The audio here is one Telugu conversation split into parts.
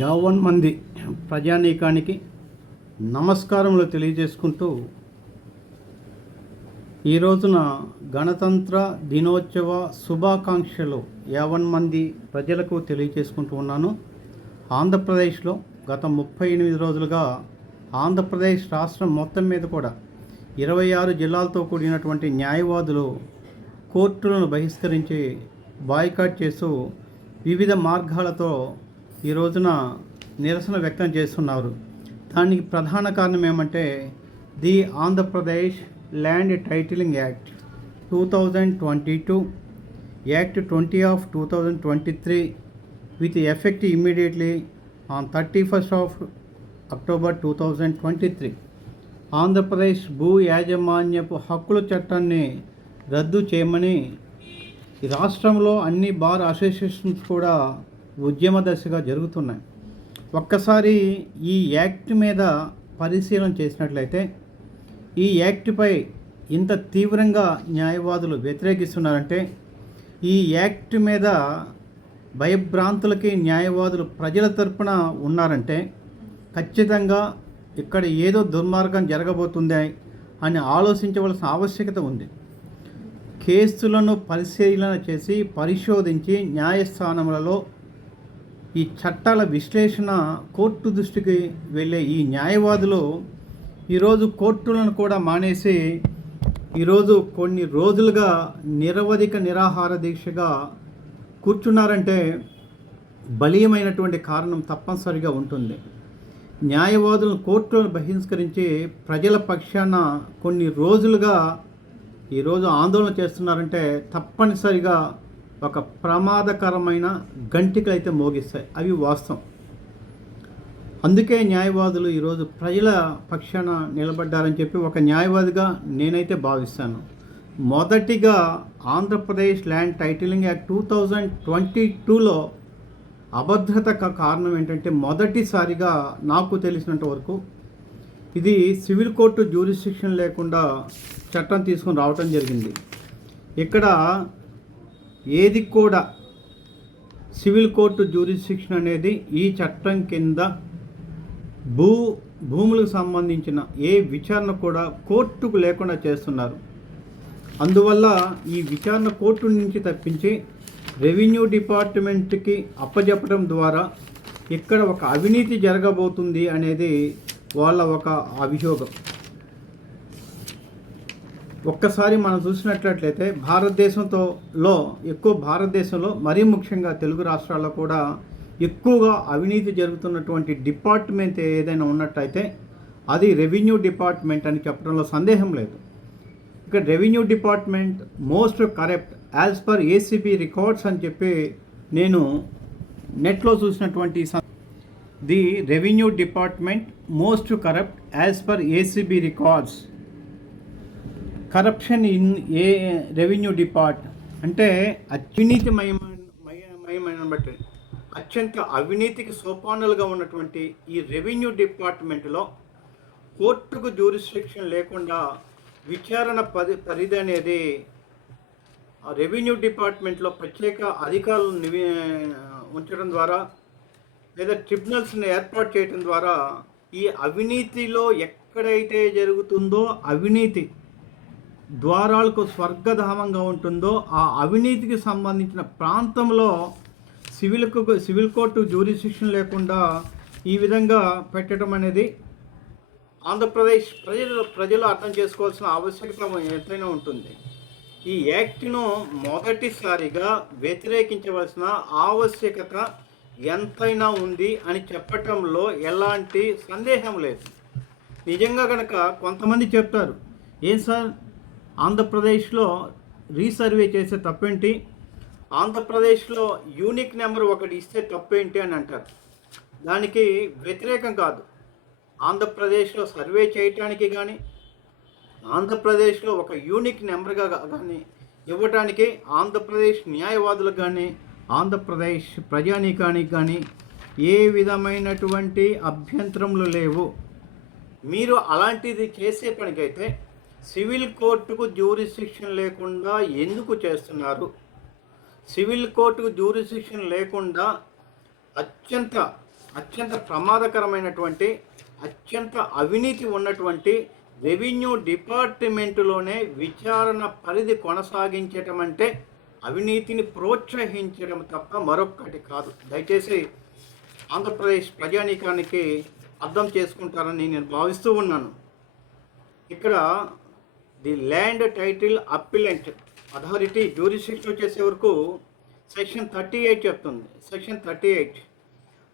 యావన్ మంది ప్రజానీకానికి నమస్కారములు తెలియజేసుకుంటూ ఈ రోజున గణతంత్ర దినోత్సవ శుభాకాంక్షలు యావన్ మంది ప్రజలకు తెలియజేసుకుంటూ ఉన్నాను. ఆంధ్రప్రదేశ్లో గత 38 రోజులుగా ఆంధ్రప్రదేశ్ రాష్ట్రం మొత్తం మీద కూడా 26 జిల్లాలతో కూడినటువంటి న్యాయవాదులు కోర్టులను బహిష్కరించి బాయ్కాట్ చేస్తూ వివిధ మార్గాలతో ఈ రోజున నిరసన వ్యక్తం చేస్తున్నారు. దానికి ప్రధాన కారణం ఏమంటే the Andhra Pradesh land titling act 2022, act 20 of 2023 with effect immediately on 31st of October 2023. Andhra Pradesh భూ యాజమాన్యపు హక్కుల చట్టాన్ని రద్దు చేయమని రాష్ట్రంలో అన్ని బార్ అసోసియేషన్స్ కూడా ఉద్యమ దశగా జరుగుతున్నాయి. ఒక్కసారి ఈ యాక్ట్ మీద పరిశీలన చేసినట్లయితే ఈ యాక్ట్పై ఇంత తీవ్రంగా న్యాయవాదులు వ్యతిరేకిస్తున్నారంటే ఈ యాక్ట్ మీద భయభ్రాంతులకి న్యాయవాదులు ప్రజల తరపున ఉన్నారంటే ఖచ్చితంగా ఇక్కడ ఏదో దుర్మార్గం జరగబోతుంది అని ఆలోచించవలసిన ఆవశ్యకత ఉంది. కేసులను పరిశీలన చేసి పరిశోధించి న్యాయస్థానములలో ఈ చట్టాల విశ్లేషణ కోర్టు దృష్టికి వెళ్ళే ఈ న్యాయవాదులు ఈరోజు కోర్టులను కూడా మానేసి ఈరోజు కొన్ని రోజులుగా నిరవధిక నిరాహార దీక్షగా కూర్చున్నారంటే బలీయమైనటువంటి కారణం తప్పనిసరిగా ఉంటుంది. న్యాయవాదులను కోర్టులను బహిష్కరించి ప్రజల పక్షాన కొన్ని రోజులుగా ఈరోజు ఆందోళన చేస్తున్నారంటే తప్పనిసరిగా ఒక ప్రమాదకరమైన గంటికలు అయితే మోగిస్తాయి. అవి వాస్తవం. అందుకే న్యాయవాదులు ఈరోజు ప్రజల పక్షాన నిలబడ్డారని చెప్పి ఒక న్యాయవాదిగా నేనైతే భావిస్తాను. మొదటిగా ఆంధ్రప్రదేశ్ ల్యాండ్ టైటిలింగ్ యాక్ట్ 2022లో అభద్రతకు కారణం ఏంటంటే మొదటిసారిగా నాకు తెలిసినంత వరకు ఇది సివిల్ కోర్టు జ్యూరిస్డిక్షన్ లేకుండా చట్టం తీసుకొని రావటం జరిగింది. ఇక్కడ ఏది కూడా సివిల్ కోర్టు జ్యూరిస్డిక్షన్ అనేది ఈ చట్టం కింద భూములకు సంబంధించిన ఏ విచారణ కూడా కోర్టుకు లేకుండా చేస్తున్నారు. అందువల్ల ఈ విచారణ కోర్టు నుంచి తప్పించి రెవెన్యూ డిపార్ట్మెంట్కి అప్పజెప్పడం ద్వారా ఇక్కడ ఒక అవినీతి జరగబోతుంది అనేది వాళ్ళ ఒక అభియోగం. ఒక్కసారి మనం చూసినట్లయితే భారతదేశంలో మరీ ముఖ్యంగా తెలుగు రాష్ట్రాల్లో కూడా ఎక్కువగా అవినీతి జరుగుతున్నటువంటి డిపార్ట్మెంట్ ఏదైనా ఉన్నట్టయితే అది రెవెన్యూ డిపార్ట్మెంట్ అని చెప్పడంలో సందేహం లేదు. ఇక్కడ revenue department most corrupt as per ACB records అని చెప్పి నేను నెట్లో చూసినటువంటి the revenue department most corrupt as per ACB records. Corruption in a revenue depart అంటే అవినీతిమయమైన బట్టి అత్యంత అవినీతికి సోపానాలుగా ఉన్నటువంటి ఈ రెవెన్యూ డిపార్ట్మెంట్లో కోర్టుకు జ్యూరిస్డిక్షన్ లేకుండా విచారణ పరిధి అనేది రెవెన్యూ డిపార్ట్మెంట్లో ప్రత్యేక అధికారులను ఉంచడం ద్వారా లేదా ట్రిబ్యునల్స్ని ఏర్పాటు చేయడం ద్వారా ఈ అవినీతిలో ఎక్కడైతే జరుగుతుందో అవినీతి ద్వారాలకు స్వర్గధామంగా ఉంటుందో ఆ అవినీతికి సంబంధించిన ప్రాంతంలో సివిల్ కోర్టు జ్యూరిస్డిక్షన్ లేకుండా ఈ విధంగా పెట్టడం అనేది ఆంధ్రప్రదేశ్ ప్రజలు అర్థం చేసుకోవాల్సిన ఆవశ్యకత ఎంతైనా ఉంటుంది. ఈ యాక్ట్ను మొదటిసారిగా వ్యతిరేకించవలసిన ఆవశ్యకత ఎంతైనా ఉంది అని చెప్పటంలో ఎలాంటి సందేహం లేదు. నిజంగా కనుక కొంతమంది చెప్తారు, ఏం సార్ ఆంధ్రప్రదేశ్లో రీసర్వే చేసే తప్పేంటి, ఆంధ్రప్రదేశ్లో యూనిక్ నెంబర్ ఒకటి ఇస్తే తప్పేంటి అని అంటారు. దానికి వ్యతిరేకం కాదు. ఆంధ్రప్రదేశ్లో సర్వే చేయటానికి కానీ ఆంధ్రప్రదేశ్లో ఒక యూనిక్ నెంబర్గా కానీ ఇవ్వటానికి ఆంధ్రప్రదేశ్ న్యాయవాదులకు కానీ ఆంధ్రప్రదేశ్ ప్రజానీకానికి కానీ ఏ విధమైనటువంటి అభ్యంతరములు లేవు. మీరు అలాంటిది చేసే పనికైతే సివిల్ కోర్టుకు జ్యూరిస్డిక్షన్ లేకుండా ఎందుకు చేస్తున్నారు? సివిల్ కోర్టుకు జ్యూరిస్డిక్షన్ లేకుండా అత్యంత అత్యంత ప్రమాదకరమైనటువంటి, అత్యంత అవినీతి ఉన్నటువంటి రెవెన్యూ డిపార్ట్మెంటులోనే విచారణ పరిధి కొనసాగించటం అంటే అవినీతిని ప్రోత్సహించడం తప్ప మరొక్కటి కాదు. దయచేసి ఆంధ్రప్రదేశ్ ప్రజానీకానికి అర్థం చేసుకుంటారని నేను భావిస్తూ ఉన్నాను. ఇక్కడ the land title appellate authority jurisdiction వచ్చేసే వరకు సెక్షన్ 38 చెప్తుంది. Section 38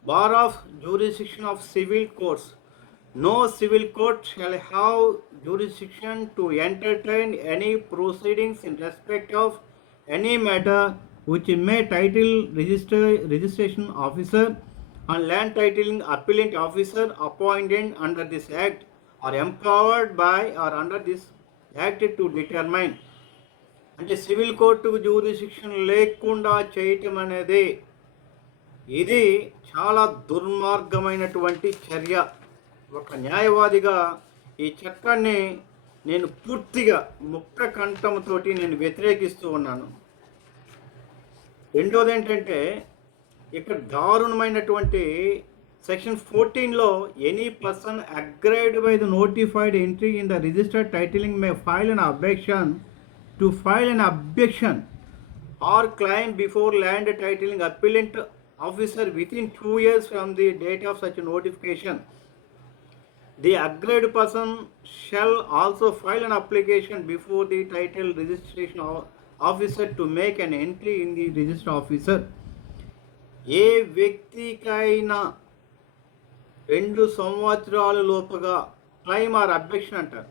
bar of jurisdiction of civil courts. No civil court shall have jurisdiction to entertain any proceedings in respect of any matter which may title registration officer and land titling appellant officer appointed under this act are empowered by or under this act to determine. అంటే సివిల్ కోర్టుకు జ్యూరిస్డిక్షన్ లేకుండా చేయటం అనేది ఇది చాలా దుర్మార్గమైనటువంటి చర్య. ఒక న్యాయవాదిగా ఈ చట్టాన్ని నేను పూర్తిగా ముక్త కంఠంతో నేను వ్యతిరేకిస్తూ ఉన్నాను. రెండోది ఏంటంటే ఇక్కడ దారుణమైనటువంటి సెక్షన్ 14లో any person aggrieved by the notified entry in the registered titling may file an objection to file an objection or claim before land titling appellate officer within 2 years from the date of such notification. The aggrieved person shall also file an application before the title registration officer to make an entry in the register officer. ఏ వ్యక్తికైనా 2 సంవత్సరాల లోపుగా క్లైమ్ ఆర్ అబ్జెక్షన్ అంటారు.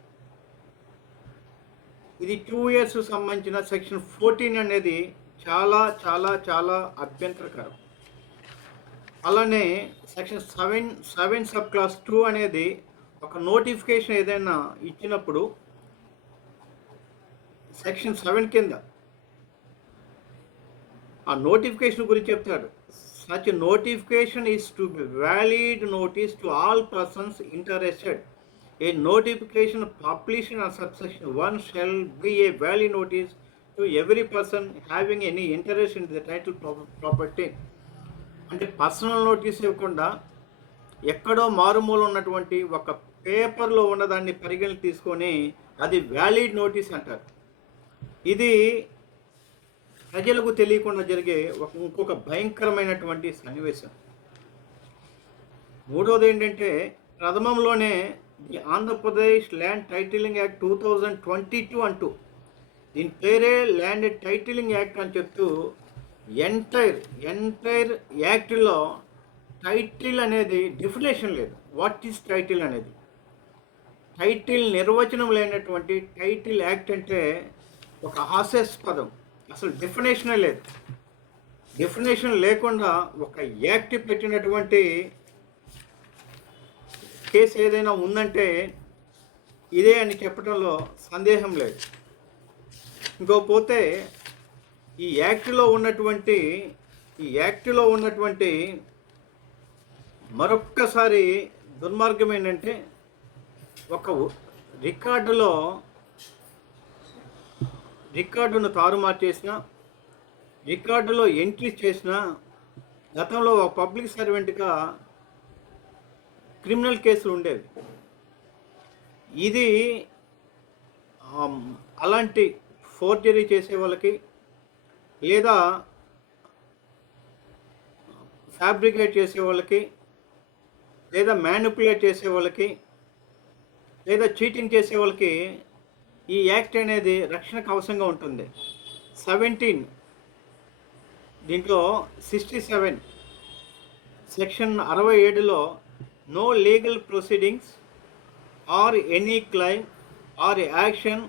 ఇది 2 years సంబంధించిన సెక్షన్ 14 అనేది చాలా చాలా చాలా అభ్యంతరకరం. అలానే సెక్షన్ 7 సబ్ క్లాస్ 2 అనేది ఒక నోటిఫికేషన్ ఏదైనా ఇచ్చినప్పుడు సెక్షన్ 7 కింద ఆ నోటిఫికేషన్ గురించి చెప్తాడు. Such notification is to be valid notice to all persons interested. A notification published on subsection 1 shall be a valid notice to every person having any interest in the title property. అంటే పర్సనల్ నోటీస్ ఇవ్వకుండా ఎక్కడో మారుమూల ఉన్నటువంటి ఒక పేపర్లో ఉన్నదాన్ని పరిగణన తీసుకొని అది వ్యాలిడ్ నోటీస్ అంటారు. ఇది ప్రజలకు తెలియకుండా జరిగే ఇంకొక భయంకరమైనటువంటి సన్నివేశం. మూడవది ఏంటంటే ప్రథమంలోనే the Andhra Pradesh land titling act 2022 అంటూ దీని పేరే ల్యాండ్ టైటిలింగ్ యాక్ట్ అని చెప్తూ ఎంటైర్ యాక్ట్లో టైటిల్ అనేది డెఫినేషన్ లేదు. వాట్ ఈస్ టైటిల్ అనేది టైటిల్ నిర్వచనం లేనటువంటి టైటిల్ యాక్ట్ అంటే ఒక హాస్యాస్పదం. అసలు డెఫినేషనే లేదు. డెఫినేషన్ లేకుండా ఒక యాక్ట్ పెట్టినటువంటి కేసు ఏదైనా ఉందంటే ఇదే అని చెప్పడంలో సందేహం లేదు. ఇంకోపోతే ఈ యాక్ట్లో ఉన్నటువంటి మరొక్కసారి దుర్మార్గం ఏంటంటే ఒక రికార్డును తారుమారు చేసిన, రికార్డులో ఎంట్రీ చేసిన, గతంలో ఒక పబ్లిక్ సర్వెంట్గా క్రిమినల్ కేసులు ఉండేవి. ఇది అలాంటి ఫోర్జరీ చేసే వాళ్ళకి లేదా ఫ్యాబ్రికేట్ చేసే వాళ్ళకి లేదా మ్యానిపులేట్ చేసే వాళ్ళకి లేదా చీటింగ్ చేసే వాళ్ళకి ఈ యాక్ట్ అనేది రక్షణ కవచంగా ఉంటుంది. 17 దీంట్లో 67 సెక్షన్ 67లో no legal proceedings or any claim or action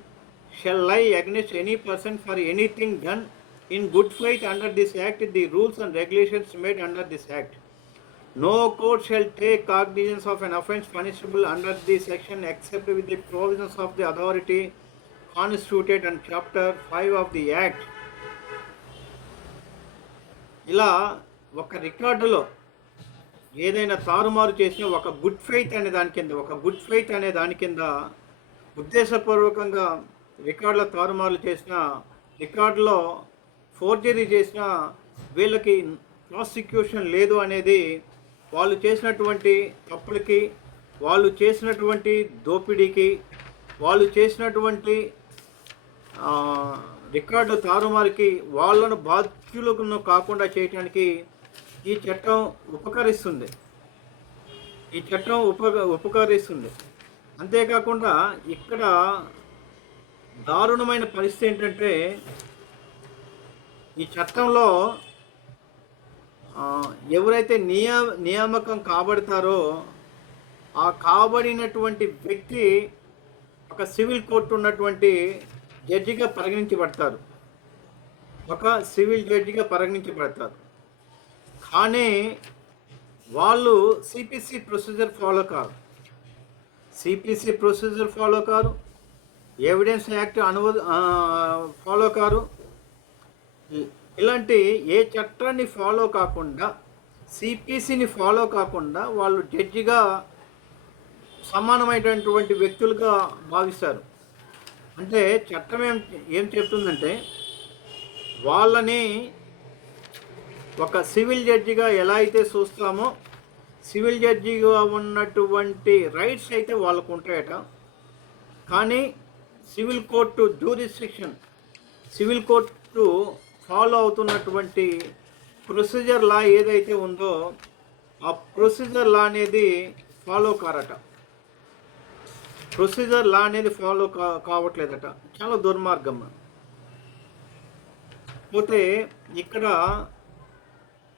shall lie against any person for anything done in good faith under this act, the rules and regulations made under this act. No court shall take cognizance of an offence punishable under this section except with the provisions of the authority constituted in chapter 5 of the act. ఇలా ఒక రికార్డులో ఏదైనా తారుమారు చేసిన ఒక గుడ్ ఫెయిత్ అనే దాని కింద ఉద్దేశపూర్వకంగా రికార్డుల తారుమారులు చేసిన, రికార్డులో ఫోర్జరీ చేసిన వీళ్ళకి ప్రాసిక్యూషన్ లేదు అనేది వాళ్ళు చేసినటువంటి తప్పులకి, వాళ్ళు చేసినటువంటి దోపిడీకి, వాళ్ళు చేసినటువంటి రికార్డు తారుమారుకి వాళ్ళను బాధ్యులను కాకుండా చేయటానికి ఈ చట్టం ఉపకరిస్తుంది. ఈ చట్టం ఉపకరిస్తుంది. అంతేకాకుండా ఇక్కడ దారుణమైన పరిస్థితి ఏంటంటే, ఈ చట్టంలో ఎవరైతే నియామకం కాబడతారో ఆ కాబడినటువంటి వ్యక్తి ఒక సివిల్ కోర్టు ఉన్నటువంటి జడ్జిగా పరిగణించబడతారు. ఒక సివిల్ జడ్జిగా పరిగణించబడతారు. కానీ వాళ్ళు CPC procedure follow car, evidence act follow car. ఇలాంటి ఏ చట్టాన్ని ఫాలో కాకుండా, సిపిసిని ఫాలో కాకుండా వాళ్ళు జడ్జిగా సమానమైనటువంటి వ్యక్తులుగా భావిస్తారు. అంటే చట్టం ఏం చెప్తుందంటే, వాళ్ళని ఒక సివిల్ జడ్జిగా ఎలా అయితే చూస్తామో, సివిల్ జడ్జిగా ఉన్నటువంటి రైట్స్ అయితే వాళ్ళకు ఉంటాయట. కానీ సివిల్ కోర్టు ఫాలో అవుతున్నటువంటి ప్రొసీజర్ లా ఏదైతే ఉందో ఆ ప్రొసీజర్ లా అనేది ఫాలో కారట. కావట్లేదట. చాలా దుర్మార్గం. పోతే ఇక్కడ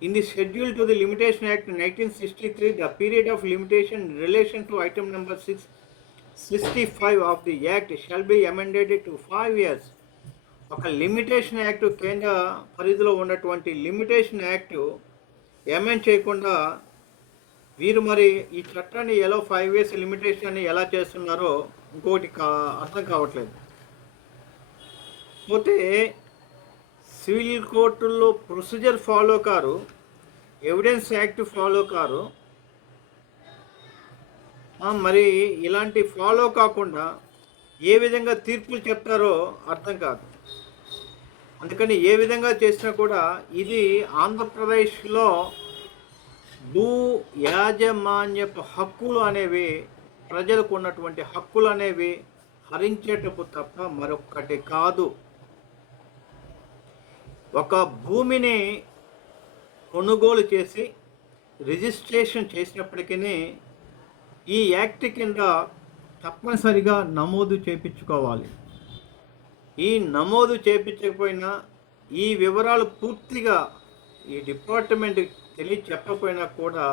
in the schedule to the Limitation Act 1963, the period of limitation in relation to item number 665 of the Act shall be amended to 5 years. ఒక లిమిటేషన్ యాక్ట్, కేంద్ర పరిధిలో ఉన్నటువంటి లిమిటేషన్ యాక్ట్ అమెండ్ చేయకుండా వీరు మరి ఈ చట్టాన్ని ఎలా 5 years లిమిటేషన్ ఎలా చేస్తున్నారో ఇంకోటి అర్థం కావట్లేదు. పోతే సివిల్ కోర్టుల్లో procedure follow car, evidence act follow car. మరి ఇలాంటి ఫాలో కాకుండా ఏ విధంగా తీర్పులు చెప్తారో అర్థం కాదు. అందుకని ఏ విధంగా చేసినా కూడా ఇది ఆంధ్రప్రదేశ్లో భూ యాజమాన్యపు హక్కులు అనేవి, ప్రజలకు ఉన్నటువంటి హక్కులు అనేవి హరించేటప్పుడు తప్ప మరొక్కటి కాదు. ఒక భూమిని కొనుగోలు చేసి రిజిస్ట్రేషన్ చేసినప్పటికీ ఈ యాక్ట్ కింద తప్పనిసరిగా నమోదు చేయించుకోవాలి. ఈ నమోదు చేయించకపోయినా, ఈ వివరాలు పూర్తిగా ఈ డిపార్ట్మెంట్కి చెప్పకపోయినా కూడా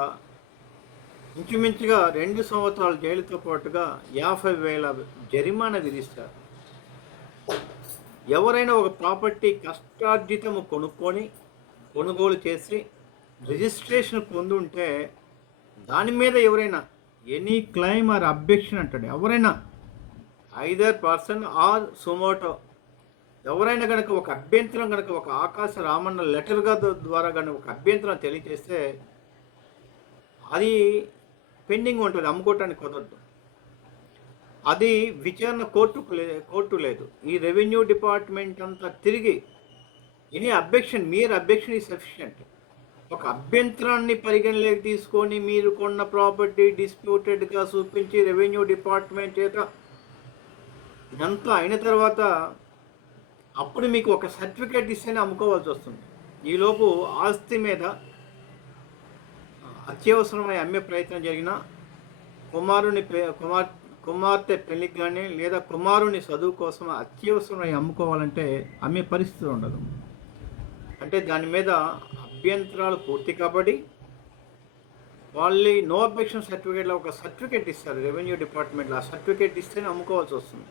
ఇంచుమించుగా 2 సంవత్సరాల జైలుతో పాటుగా 50,000 జరిమానా విధిస్తారు. ఎవరైనా ఒక ప్రాపర్టీ కష్టార్జితము కొనుగోలు చేసి రిజిస్ట్రేషన్ పొందుంటే దాని మీద ఎవరైనా ఎనీ క్లైమ్ ఆర్ అబ్జెక్షన్ అంటాడు, ఎవరైనా ఐదర్ పర్సన్ ఆర్ సుమోటో ఎవరైనా కనుక ఒక అభ్యంతరం కనుక ఒక ఆకాశ రామన్న లెటర్గా ద్వారా కనుక ఒక అభ్యంతరం తెలియజేస్తే అది పెండింగ్ ఉంటుంది, అమ్ముకోవటానికి కుదరదు. అది విచారణ కోర్టు లేదు. ఈ రెవెన్యూ డిపార్ట్మెంట్ అంతా తిరిగి ఎనీ అబ్జెక్షన్, మీరు అబ్జెక్షన్ ఈజ్ సఫిషియంట్. ఒక అభ్యంతరాన్ని పరిగణలోకి తీసుకొని మీరు కొన్న ప్రాపర్టీ డిస్ప్యూటెడ్గా చూపించి రెవెన్యూ డిపార్ట్మెంట్ చేత ఇదంతా అయిన తర్వాత అప్పుడు మీకు ఒక సర్టిఫికేట్ ఇస్తేనే అమ్ముకోవాల్సి వస్తుంది. ఈలోపు ఆస్తి మీద అత్యవసరమై అమ్మే ప్రయత్నం జరిగినా కుమార్తె పెళ్లికి కానీ లేదా కుమారుని చదువు కోసం అత్యవసరమై అమ్ముకోవాలంటే అమ్మే పరిస్థితి ఉండదు. అంటే దాని మీద అభ్యంతరాలు పూర్తి కాబట్టి వాళ్ళు నో అబ్జెక్షన్ సర్టిఫికేట్లో ఒక సర్టిఫికేట్ ఇస్తారు రెవెన్యూ డిపార్ట్మెంట్లో. ఆ సర్టిఫికేట్ ఇస్తేనే అమ్ముకోవాల్సి వస్తుంది.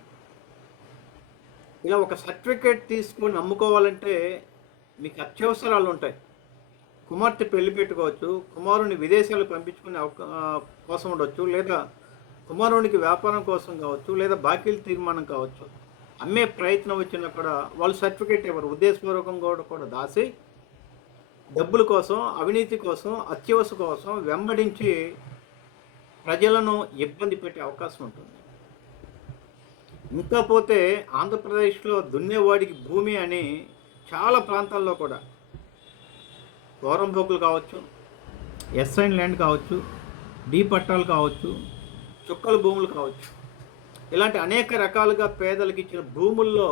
ఇలా ఒక సర్టిఫికేట్ తీసుకొని అమ్ముకోవాలంటే మీకు అత్యవసరాలు ఉంటాయి. కుమార్తె పెళ్లి పెట్టుకోవచ్చు, కుమారుని విదేశాలకు పంపించుకునే కోసం ఉండొచ్చు, లేదా కుమారునికి వ్యాపారం కోసం కావచ్చు, లేదా బాకీలు తీర్మానం కావచ్చు. అమ్మే ప్రయత్నం వచ్చినా కూడా వాళ్ళు సర్టిఫికేట్ ఇవ్వరు. ఉద్దేశపూర్వకంగా కూడా దాసి డబ్బుల కోసం, అవినీతి కోసం, అత్యవసర కోసం వెంబడించి ప్రజలను ఇబ్బంది పెట్టే అవకాశం ఉంటుంది. ఇంకా పోతే ఆంధ్రప్రదేశ్లో దున్నేవాడికి భూమి అని చాలా ప్రాంతాల్లో కూడా పోరంబోకులు కావచ్చు, ఎస్ఐన్ ల్యాండ్ కావచ్చు, డీ పట్టాలు కావచ్చు, చుక్కల భూములు కావచ్చు, ఇలాంటి అనేక రకాలుగా పేదలకు ఇచ్చిన భూముల్లో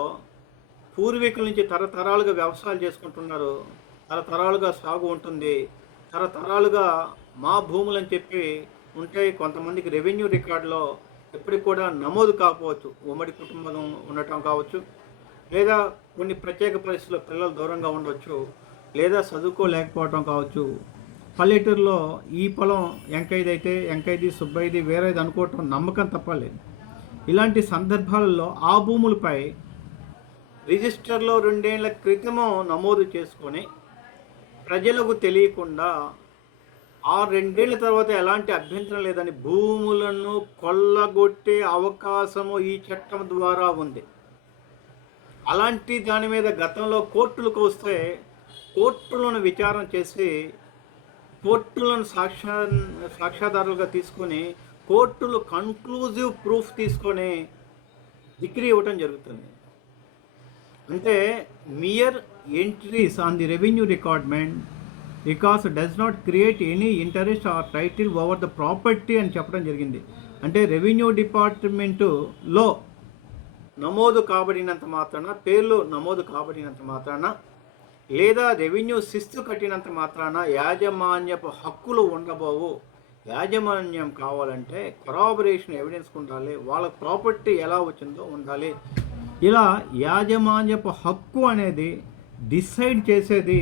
పూర్వీకుల నుంచి తరతరాలుగా వ్యవసాయాలు చేసుకుంటున్నారు. తరతరాలుగా సాగు ఉంటుంది. తరతరాలుగా మా భూములని చెప్పి ఉంటే కొంతమందికి రెవెన్యూ రికార్డులో ఎప్పటికి కూడా నమోదు కాకపోవచ్చు. ఉమ్మడి కుటుంబం ఉండటం కావచ్చు, లేదా కొన్ని ప్రత్యేక పరిస్థితుల్లో పిల్లలు దూరంగా ఉండవచ్చు, లేదా చదువుకోలేకపోవటం కావచ్చు. పల్లెటూరులో ఈ పొలం ఎంకైదైతే ఎంకైది, సుబ్బైది, వేరేది అనుకోవటం నమ్మకం తప్పలేదు. ఇలాంటి సందర్భాలలో ఆ భూములపై రిజిస్టర్లో 2 ఏళ్ల క్రితము నమోదు చేసుకొని ప్రజలకు తెలియకుండా ఆ 2 ఏళ్ల తర్వాత ఎలాంటి అభ్యంతరం లేదని భూములను కొల్లగొట్టే అవకాశము ఈ చట్టం ద్వారా ఉంది. అలాంటి దాని మీద గతంలో కోర్టులకు వస్తే కోర్టులను విచారణ చేసి కోర్టులను సాక్ష్యాధారాలుగా తీసుకొని కోర్టులు కన్క్లూజివ్ ప్రూఫ్ తీసుకొని డిగ్రీ ఇవ్వటం జరుగుతుంది. అంటే mere entries on the revenue records does not create any interest or title over the property అని చెప్పడం జరిగింది. అంటే రెవెన్యూ డిపార్ట్మెంటులో నమోదు కాబడినంత మాత్రాన, పేర్లు నమోదు కాబడినంత మాత్రాన, లేదా రెవెన్యూ శిస్తు కట్టినంత మాత్రాన యాజమాన్యపు హక్కులు ఉండబోవు. యాజమాన్యం కావాలంటే కొరాబరేషన్ ఎవిడెన్స్ ఉండాలి, వాళ్ళ ప్రాపర్టీ ఎలా వచ్చిందో ఉండాలి. ఇలా యాజమాన్యపు హక్కు అనేది డిసైడ్ చేసేది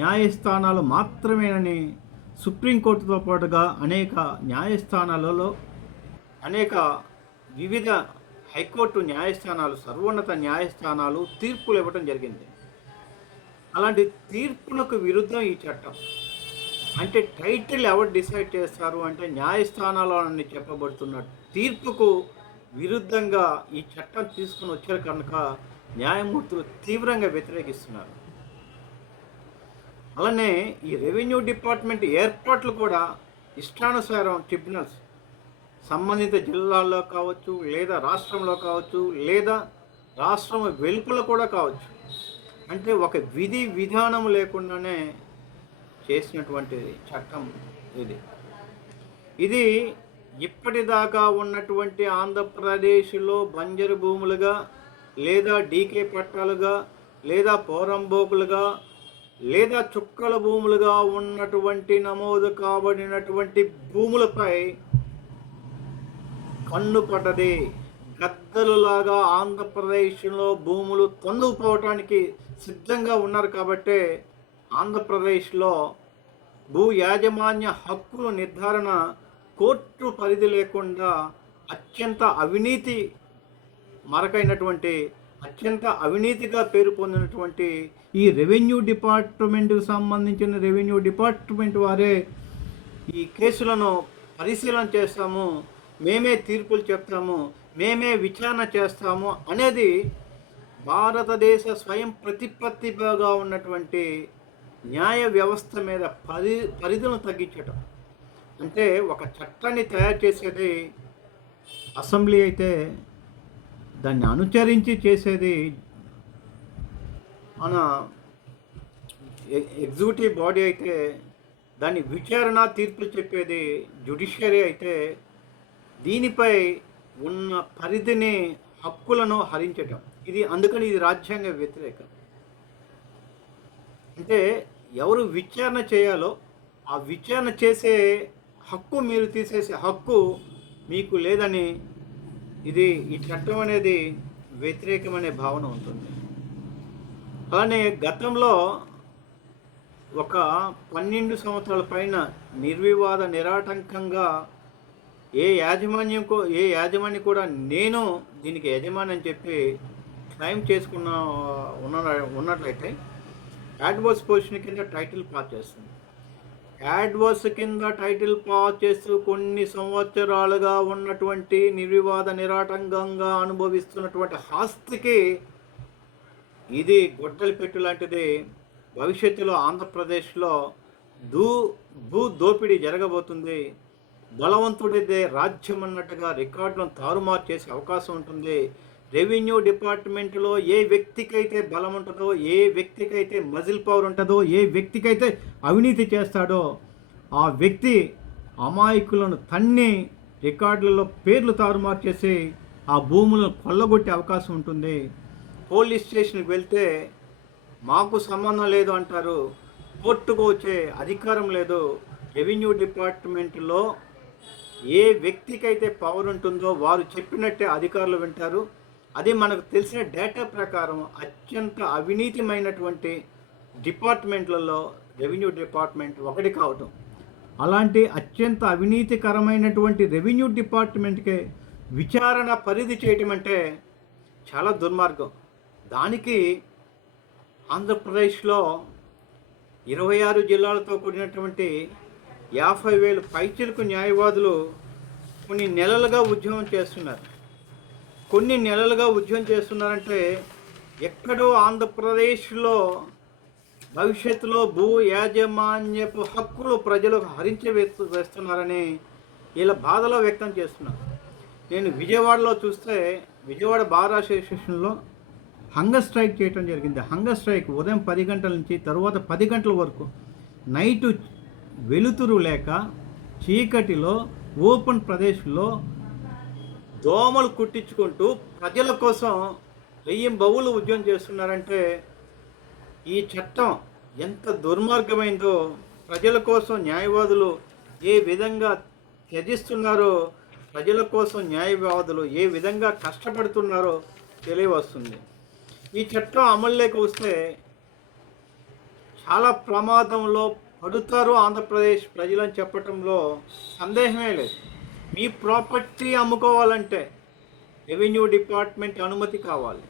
న్యాయస్థానాలు మాత్రమేనని సుప్రీంకోర్టుతో పాటుగా అనేక న్యాయస్థానాలలో అనేక వివిధ హైకోర్టు న్యాయస్థానాలు, సర్వోన్నత న్యాయస్థానాలు తీర్పులు ఇవ్వడం జరిగింది. అలాంటి తీర్పులకు విరుద్ధం ఈ చట్టం. అంటే టైటిల్ ఎవరు డిసైడ్ చేస్తారు అంటే న్యాయస్థానాలు అని చెప్పబడుతున్న తీర్పుకు విరుద్ధంగా ఈ చట్టం తీసుకుని వచ్చారు కనుక న్యాయమూర్తులు తీవ్రంగా వ్యతిరేకిస్తున్నారు. అలానే ఈ రెవెన్యూ డిపార్ట్మెంట్ ఏర్పాట్లు కూడా ఇష్టానుసారం ట్రిబ్యునల్స్ సంబంధిత జిల్లాల్లో కావచ్చు, లేదా రాష్ట్రంలో కావచ్చు, లేదా రాష్ట్రం వెలుపల కూడా కావచ్చు. అంటే ఒక విధి విధానం లేకుండానే చేసినటువంటి చట్టం ఇది. ఇప్పటిదాకా ఉన్నటువంటి ఆంధ్రప్రదేశ్లో బంజరు భూములుగా, లేదా డీకే పట్టాలుగా, లేదా పోరంబోకులుగా, లేదా చుక్కల భూములుగా ఉన్నటువంటి నమోదు కాబడినటువంటి భూములపై కన్ను పడ్డది. గద్దలులాగా ఆంధ్రప్రదేశ్లో భూములు తొందుకుపోవటానికి సిద్ధంగా ఉన్నారు. కాబట్టే ఆంధ్రప్రదేశ్లో భూ యాజమాన్య హక్కుల నిర్ధారణ కోర్టు పరిధి లేకుండా అత్యంత అవినీతి మరకైనటువంటి, అత్యంత అవినీతిగా పేరు పొందినటువంటి ఈ రెవెన్యూ డిపార్ట్మెంట్కు సంబంధించిన రెవెన్యూ డిపార్ట్మెంట్ వారే ఈ కేసులను పరిశీలన చేస్తాము, మేమే తీర్పులు చెప్తాము, మేమే విచారణ చేస్తాము అనేది భారతదేశ స్వయం ప్రతిపత్తిగా ఉన్నటువంటి న్యాయ వ్యవస్థ మీద పరిధులను తగ్గించటం. అంటే ఒక చట్టాన్ని తయారు చేసేది అసెంబ్లీ అయితే దాన్ని అనుసరించి చేసేది మన ఎగ్జిక్యూటివ్ బాడీ అయితే, దాన్ని విచారణ తీర్పులు చెప్పేది జ్యుడిషియరీ అయితే, దీనిపై ఉన్న పరిధిని, హక్కులను హరించటం అందుకని ఇది రాజ్యాంగ వ్యతిరేకం. అంటే ఎవరు విచారణ చేయాలో ఆ విచారణ చేసే హక్కు మీరు తీసేసే హక్కు మీకు లేదని ఈ చట్టం అనేది వ్యతిరేకమనే భావన ఉంటుంది. అలానే గతంలో ఒక 12 సంవత్సరాల పైన నిర్వివాద నిరాటంకంగా ఏ యాజమాన్యం కూడా నేను దీనికి యజమాని అని చెప్పి క్లెయిమ్ చేసుకున్న ఉన్నట్లయితే యాడ్వర్స్ పొజిషన్ కింద టైటిల్ పాస్ చేస్తుంది. యాడ్వర్స్ కింద టైటిల్ పాస్ చేస్తూ కొన్ని సంవత్సరాలుగా ఉన్నటువంటి నిర్వివాద నిరాటంకంగా అనుభవిస్తున్నటువంటి ఆస్తికి ఇది గొడ్డలి పెట్టు లాంటిది. భవిష్యత్తులో ఆంధ్రప్రదేశ్లో భూ దోపిడీ జరగబోతుంది. బలవంతుడిదే రాజ్యం అన్నట్టుగా రికార్డులను తారుమారు చేసే అవకాశం ఉంటుంది. రెవెన్యూ డిపార్ట్మెంట్లో ఏ వ్యక్తికైతే బలం ఉంటుందో, ఏ వ్యక్తికైతే మజిల్ పవర్ ఉంటుందో, ఏ వ్యక్తికైతే అవినీతి చేస్తాడో ఆ వ్యక్తి అమాయకులను తన్ని రికార్డులలో పేర్లు తారుమారు చేసి ఆ భూములను కొల్లగొట్టే అవకాశం ఉంటుంది. పోలీస్ స్టేషన్కి వెళ్తే మాకు సంబంధం లేదు అంటారు. కోర్టుకు వచ్చే అధికారం లేదు. రెవెన్యూ డిపార్ట్మెంట్లో ఏ వ్యక్తికైతే పవర్ ఉంటుందో వారు చెప్పినట్టే అధికారులు వింటారు. అది మనకు తెలిసిన డేటా ప్రకారం అత్యంత అవినీతిమైనటువంటి డిపార్ట్మెంట్లలో రెవెన్యూ డిపార్ట్మెంట్ ఒకటి కావటం. అలాంటి అత్యంత అవినీతికరమైనటువంటి రెవెన్యూ డిపార్ట్మెంట్కే విచారణ పరిధి చేయటం అంటే చాలా దుర్మార్గం. దానికి ఆంధ్రప్రదేశ్లో 26 జిల్లాలతో కూడినటువంటి 50,000 పైచిలకు న్యాయవాదులు కొన్ని నెలలుగా ఉద్యమం చేస్తున్నారు. కొన్ని నెలలుగా ఉద్యమం చేస్తున్నారంటే ఎక్కడో ఆంధ్రప్రదేశ్లో భవిష్యత్తులో భూ యాజమాన్యపు హక్కులు ప్రజలకు హరించి వేస్తున్నారని వీళ్ళ బాధలో వ్యక్తం చేస్తున్నారు. నేను విజయవాడలో చూస్తే విజయవాడ బార్ అసోసియేషన్లో హంగర్ స్ట్రైక్ చేయడం జరిగింది. హంగర్ స్ట్రైక్ ఉదయం 10 గంటల నుంచి తరువాత 10 గంటల వరకు నైటు వెలుతురు లేక చీకటిలో ఓపెన్ ప్రదేశ్లో దోమలు కుట్టించుకుంటూ ప్రజల కోసం 1000 బవులు ఉద్యమం చేస్తున్నారంటే ఈ చట్టం ఎంత దుర్మార్గమైందో, ప్రజల కోసం న్యాయవాదులు ఏ విధంగా త్యజిస్తున్నారో, ప్రజల కోసం న్యాయవాదులు ఏ విధంగా కష్టపడుతున్నారో తెలియవస్తుంది. ఈ చట్టం అమల్లోకి వస్తే చాలా ప్రమాదంలో పడుతారు ఆంధ్రప్రదేశ్ ప్రజలని చెప్పటంలో సందేహమే లేదు. మీ ప్రాపర్టీ అమ్ముకోవాలంటే రెవెన్యూ డిపార్ట్మెంట్ అనుమతి కావాలి.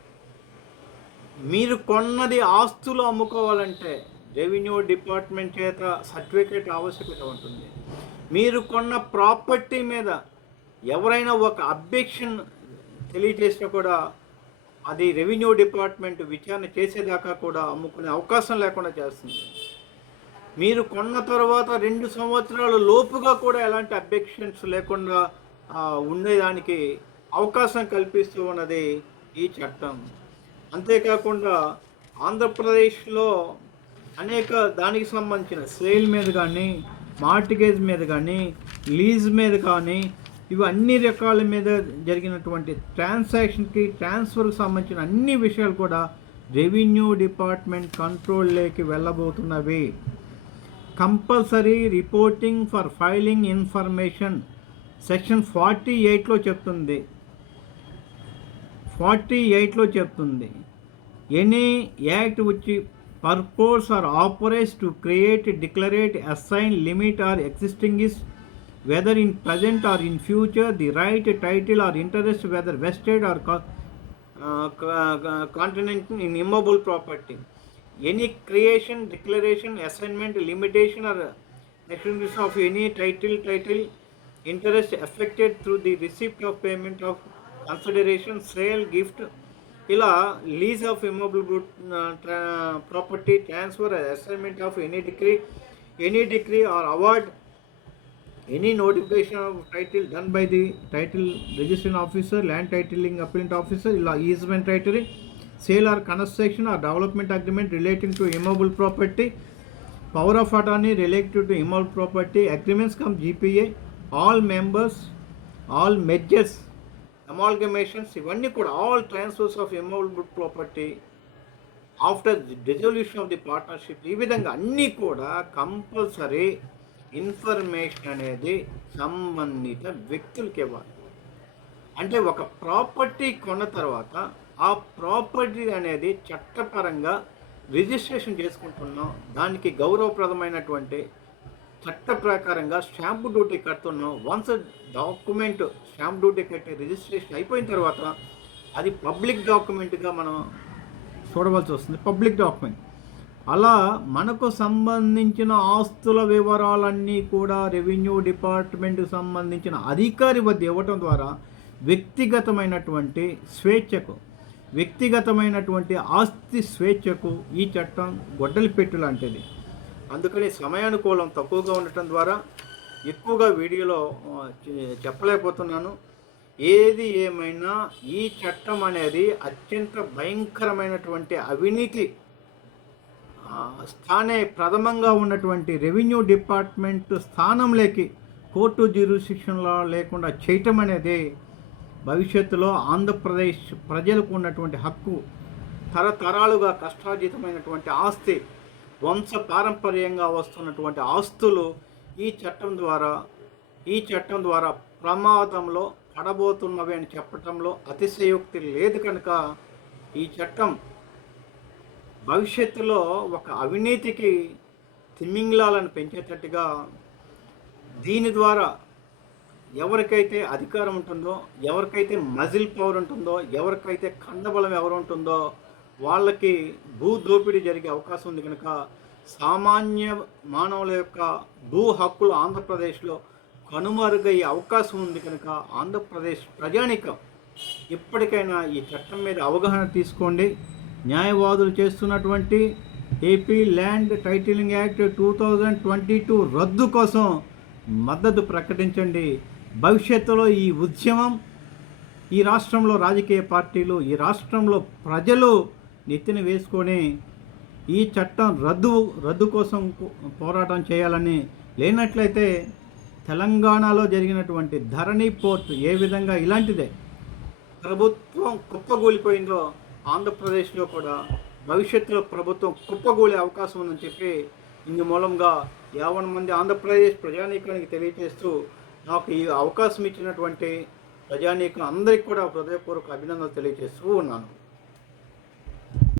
మీరు కొన్నది ఆస్తులు అమ్ముకోవాలంటే రెవెన్యూ డిపార్ట్మెంట్ చేత సర్టిఫికేట్ ఆవశ్యకత ఉంటుంది. మీరు కొన్న ప్రాపర్టీ మీద ఎవరైనా ఒక అబ్జెక్షన్ తెలియజేసినా కూడా అది రెవెన్యూ డిపార్ట్మెంట్ విచారణ చేసేదాకా కూడా అమ్ముకునే అవకాశం లేకుండా చేస్తుంది. మీరు కొన్న తర్వాత 2 సంవత్సరాల లోపుగా కూడా ఎలాంటి అబ్జెక్షన్స్ లేకుండా ఉండేదానికి అవకాశం కల్పిస్తూ ఉన్నది ఈ చట్టం. అంతేకాకుండా ఆంధ్రప్రదేశ్లో అనేక దానికి సంబంధించిన సేల్ మీద కానీ, మార్టిగేజ్ మీద కానీ, లీజ్ మీద కానీ, ఇవి అన్ని రకాల మీద జరిగినటువంటి ట్రాన్సాక్షన్కి, ట్రాన్స్ఫర్కి సంబంధించిన అన్ని విషయాలు కూడా రెవెన్యూ డిపార్ట్మెంట్ కంట్రోల్లోకి వెళ్ళబోతున్నవి. Compulsory reporting for filing information section 48లో చెప్తుంది. 48లో చెప్తుంది, any act which purpose or operates to create, declarate, assign, limit or extinguish whether in present or in future the right, title or interest whether vested or continent in immovable property, any creation, declaration, assignment, limitation or extinguishment of any title, interest affected through the receipt of payment of consideration, sale, gift, ఇలా lease of immovable property, transfer, assignment of any degree or award, any notification of title done by the title registration officer, land titling appellant officer, easement title, sale or construction or development agreement relating to immovable property, power of attorney related to immovable property, agreements come GPA, all members, all mergers, amalgamations, ఇవన్నీ కూడా all transfers of immovable property after the dissolution of the partnership, ఈ విధంగా అన్నీ కూడా కంపల్సరీ ఇన్ఫర్మేషన్ అనేది సంబంధిత వ్యక్తులకి ఇవ్వాలి. అంటే ఒక ప్రాపర్టీ కొన్న తర్వాత ఆ ప్రాపర్టీ అనేది చట్టపరంగా రిజిస్ట్రేషన్ చేసుకుంటున్నాం, దానికి గౌరవప్రదమైనటువంటి చట్ట ప్రకారంగా స్టాంప్ డ్యూటీ కడుతున్నాం. వన్స్ డాక్యుమెంట్ స్టాంప్ డ్యూటీ కట్టి రిజిస్ట్రేషన్ అయిపోయిన తర్వాత అది పబ్లిక్ డాక్యుమెంట్గా మనం చూడవలసి వస్తుంది, పబ్లిక్ డాక్యుమెంట్. అలా మనకు సంబంధించిన ఆస్తుల వివరాలన్నీ కూడా రెవెన్యూ డిపార్ట్మెంట్కి సంబంధించిన అధికారి వద్ద ఇవ్వటం ద్వారా వ్యక్తిగతమైనటువంటి స్వేచ్ఛకు, వ్యక్తిగతమైనటువంటి ఆస్తి స్వేచ్ఛకు ఈ చట్టం గొడ్డలి పెట్టు లాంటిది. అందుకని సమయానుకూలం తక్కువగా ఉండటం ద్వారా ఎక్కువగా వీడియోలో చెప్పలేకపోతున్నాను. ఏది ఏమైనా ఈ చట్టం అనేది అత్యంత భయంకరమైనటువంటి అవినీతి స్థానే ప్రథమంగా ఉన్నటువంటి రెవెన్యూ డిపార్ట్మెంట్ స్థానంలోకి కోర్టు జ్యూరిస్డిక్షన్లో లేకుండా చేయటం అనేది భవిష్యత్తులో ఆంధ్రప్రదేశ్ ప్రజలకు ఉన్నటువంటి హక్కు, తరతరాలుగా కష్టార్జితమైనటువంటి ఆస్తి, వంశ పారంపర్యంగా వస్తున్నటువంటి ఆస్తులు ఈ చట్టం ద్వారా ప్రమాదంలో పడబోతున్నవి అని చెప్పటంలో అతిశయోక్తి లేదు. కనుక ఈ చట్టం భవిష్యత్తులో ఒక అవినీతికి తిమింగలాలను పెంచేటట్టుగా, దీని ద్వారా ఎవరికైతే అధికారం ఉంటుందో, ఎవరికైతే మజిల్ పవర్ ఉంటుందో, ఎవరికైతే కండబలం ఎవరు ఉంటుందో వాళ్ళకి భూ దోపిడీ జరిగే అవకాశం ఉంది. కనుక సామాన్య మానవుల యొక్క భూ హక్కులు ఆంధ్రప్రదేశ్లో కనుమరుగయ్యే అవకాశం ఉంది. కనుక ఆంధ్రప్రదేశ్ ప్రజానీకం ఇప్పటికైనా ఈ చట్టం మీద అవగాహన తీసుకోండి. న్యాయవాదులు చేస్తున్నటువంటి ఏపీ ల్యాండ్ టైటిలింగ్ యాక్ట్ 2022 రద్దు కోసం మద్దతు ప్రకటించండి. భవిష్యత్తులో ఈ ఉద్యమం ఈ రాష్ట్రంలో రాజకీయ పార్టీలు, ఈ రాష్ట్రంలో ప్రజలు నెత్తిన వేసుకొని ఈ చట్టం రద్దు కోసం పోరాటం చేయాలని, లేనట్లయితే తెలంగాణలో జరిగినటువంటి ధరణి పోర్టు ఏ విధంగా ఇలాంటిదే ప్రభుత్వం కుప్పగూలిపోయిందో ఆంధ్రప్రదేశ్లో కూడా భవిష్యత్తులో ప్రభుత్వం కుప్పగూలే అవకాశం ఉందని చెప్పి ఇందు మూలంగా 50 మంది ఆంధ్రప్రదేశ్ ప్రజానీకానికి తెలియజేస్తూ నాకు ఈ అవకాశం ఇచ్చినటువంటి ప్రజానీకం అందరికీ కూడా హృదయపూర్వక అభినందనలు తెలియజేస్తూ ఉన్నాను.